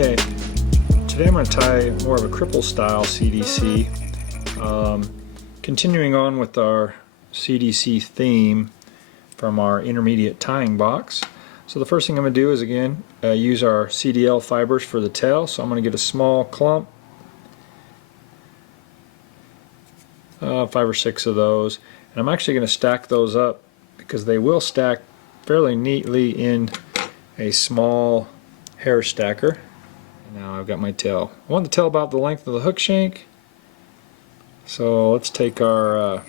Okay, today I'm going to tie more of a Cripple style CDC. Continuing on with our CDC theme from our intermediate tying box. So the first thing I'm going to do is again use our CDL fibers for the tail. So I'm going to get a small clump, 5 or 6 of those, and I'm actually going to stack those up because they will stack fairly neatly in a small hair stacker. Now I've got my tail. I want the tail about the length of the hook shank. So let's take our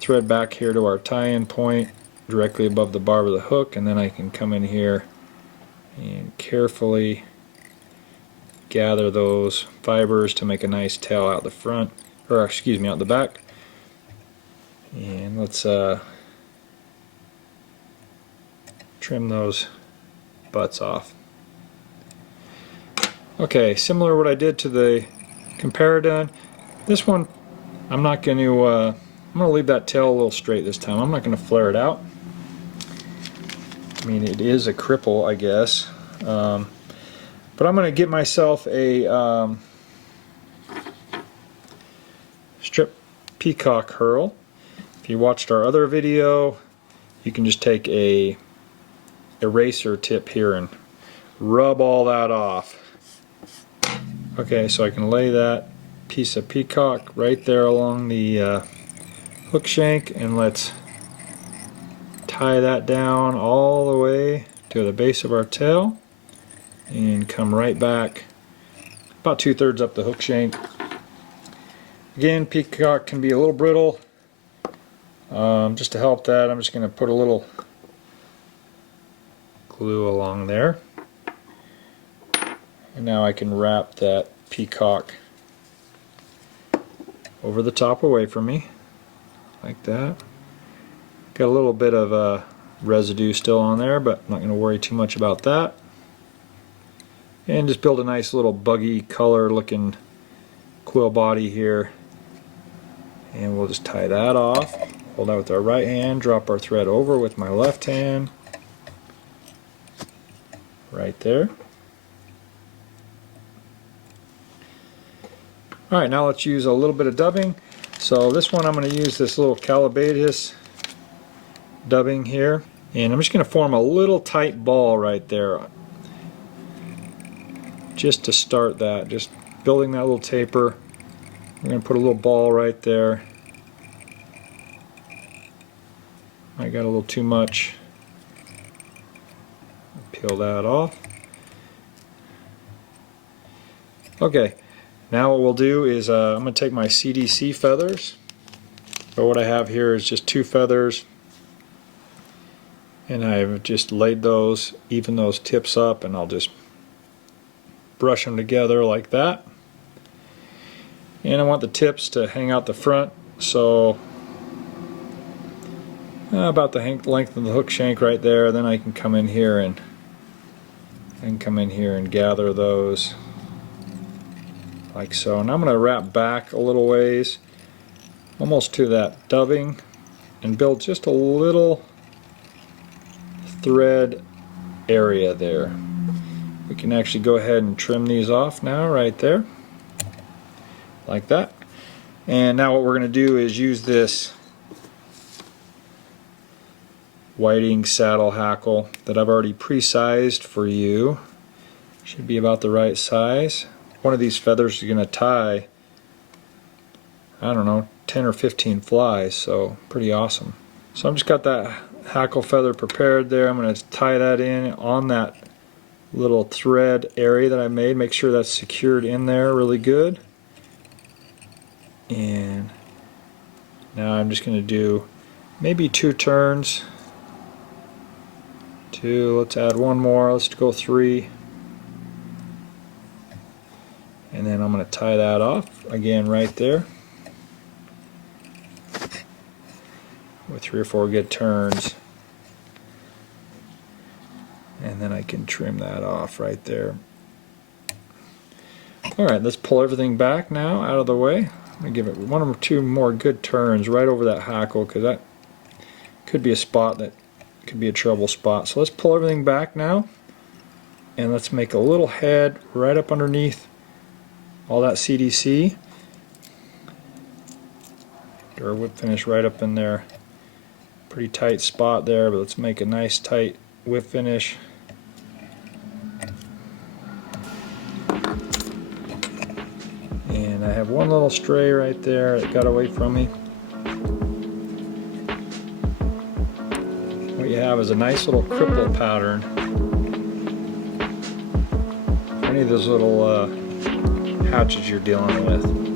thread back here to our tie-in point directly above the barb of the hook, and then I can come in here and carefully gather those fibers to make a nice tail out the front, or excuse me, out the back. And let's trim those butts off. Okay, similar to what I did to the Comparadun. This one, I'm not going to. I'm going to leave that tail a little straight this time. I'm not going to flare it out. I mean, it is a Cripple, I guess, but I'm going to get myself a strip peacock herl. If you watched our other video, you can just take a eraser tip here and rub all that off. Okay, so I can lay that piece of peacock right there along the hook shank, and let's tie that down all the way to the base of our tail and come right back about 2/3 up the hook shank. Again, peacock can be a little brittle. Just to help that, I'm just going to put a little glue along there. And now I can wrap that peacock over the top away from me, like that. Got a little bit of residue still on there, but I'm not going to worry too much about that. And just build a nice little buggy color looking quill body here. And we'll just tie that off. Hold that with our right hand, drop our thread over with my left hand. Right there. Alright, now let's use a little bit of dubbing. So this one I'm going to use this little calabatus dubbing here, and I'm just going to form a little tight ball right there just to start that, just building that little taper. I'm going to put a little ball right there. I got a little too much. Peel that off. Okay, now what we'll do is I'm going to take my CDC feathers. But what I have here is just 2 feathers, and I've just laid those, even those tips up, and I'll just brush them together like that. And I want the tips to hang out the front, so about the length of the hook shank right there. Then I can come in here and gather those like so. And I'm going to wrap back a little ways, almost to that dubbing, and build just a little thread area there. We can actually go ahead and trim these off now right there, like that. And now what we're going to do is use this whiting saddle hackle that I've already pre-sized for you. Should be about the right size. One of these feathers is going to tie, I don't know, 10 or 15 flies, so pretty awesome. So I've just got that hackle feather prepared there. I'm going to tie that in on that little thread area that I made. Make sure that's secured in there really good. And now I'm just going to do maybe 2 turns. 2, let's add 1 more, let's go 3. And then I'm going to tie that off again right there with 3 or 4 good turns. And then I can trim that off right there. Alright, let's pull everything back now out of the way. I'm going to give it 1 or 2 more good turns right over that hackle, because that could be a spot that could be a trouble spot. So let's pull everything back now. And let's make a little head right up underneath all that CDC. Get our whip finish right up in there. Pretty tight spot there, but let's make a nice tight whip finish. And I have one little stray right there that got away from me. What you have is a nice little cripple pattern. Any of those little hatches you're dealing with.